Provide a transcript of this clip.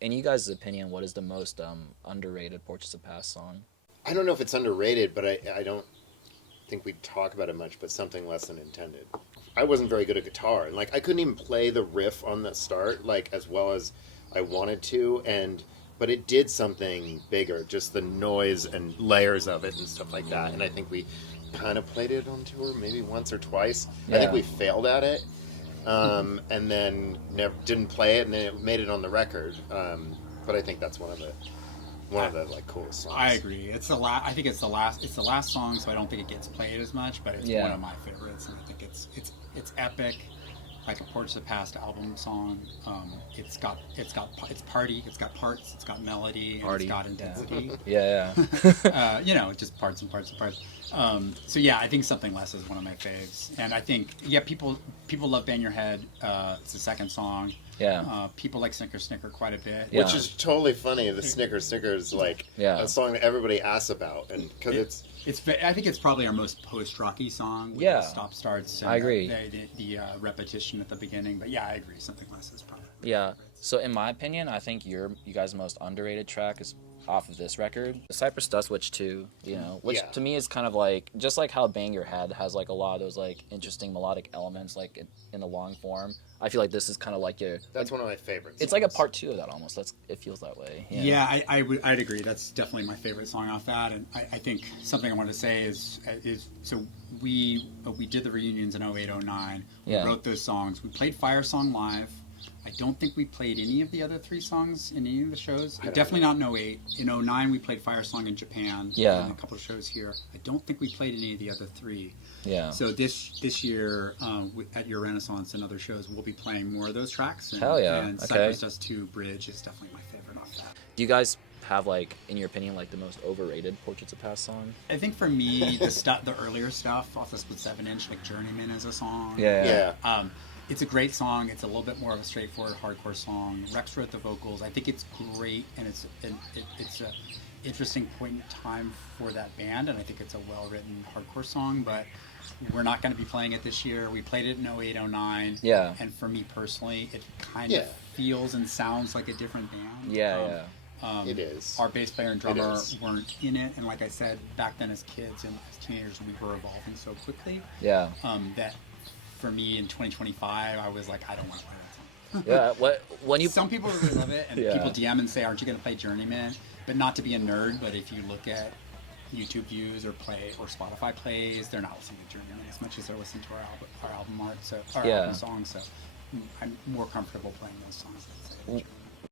in you guys' opinion, what is the most underrated Portraits of Past song? I don't know if it's underrated, but I don't think we talk about it much, but Something Less Than Intended. I wasn't very good at guitar, and like I couldn't even play the riff on the start like as well as I wanted to, and but it did something bigger, just the noise and layers of it and stuff like that. And I think we kind of played it on tour maybe once or twice. I think Yeah. we failed at it, and then never didn't play it, and then it made it on the record. But I think that's one of the like coolest songs. I agree. It's the last. I think it's the last. It's the last song, so I don't think it gets played as much. But it's Yeah. one of my favorites, and I think it's epic, like a Portraits of Past album song. It's party. It's got parts. It's got melody. And Party. It's got intensity. Yeah. Just parts and parts and parts. So yeah, I think Something Less is one of my faves, and I think people love Bang Your Head. It's the second song. Yeah. People like Snicker Snicker quite a bit. Yeah. Which is totally funny. The Snicker Snicker is like Yeah. a song that everybody asks about, and because I think it's probably our most post-rocky song. With Yeah. the stop starts. And I agree. The repetition at the beginning, but yeah, I agree. Something Less is probably. Yeah. So in my opinion, I think you guys' most underrated track is off of this record, the Cypress Dust Witch 2, which Yeah. to me is kind of like just like how Bang Your Head has like a lot of those like interesting melodic elements like in the long form. I feel like this is kind of like that's one of my favorites. it's like a part 2 of that almost. It feels that way. Yeah, I'd agree. That's definitely my favorite song off that. And I think something I wanted to say is so we did the reunions in 08, 09. We Yeah. wrote those songs. We played Fire Song live. I don't think we played any of the other 3 songs in any of the shows. Definitely not in 08. In 09, we played Fire Song in Japan. Yeah. And a couple of shows here. I don't think we played any of the other 3. Yeah. So this year at your Renaissance and other shows, we'll be playing more of those tracks. And, Hell yeah. And Okay. Cypress Dust 2 Bridge is definitely my favorite off that. Do you guys have like, in your opinion, like the most overrated Portraits of Past song? I think for me, the earlier stuff off the Split 7-inch, like Journeyman as a song. Yeah. It's a great song. It's a little bit more of a straightforward hardcore song. Rex wrote the vocals. I think it's great, and it's a interesting point in time for that band, and I think it's a well-written hardcore song, but we're not going to be playing it this year. We played it in 08, 09. Yeah. And for me personally, it kind of feels and sounds like a different band. Yeah. It is. Our bass player and drummer It is. weren't in it, and like I said, back then as kids and as teenagers, we were evolving so quickly Yeah. that for me in 2025, I was like, I don't want to play that song. Yeah. When you Some people really love it, and Yeah. people DM and say, "Aren't you going to play Journeyman?" But not to be a nerd, but if you look at YouTube views or Spotify plays, they're not listening to Journeyman as much as they're listening to our album art, so our Yeah. album songs. So I'm more comfortable playing those songs. Than say Journeyman.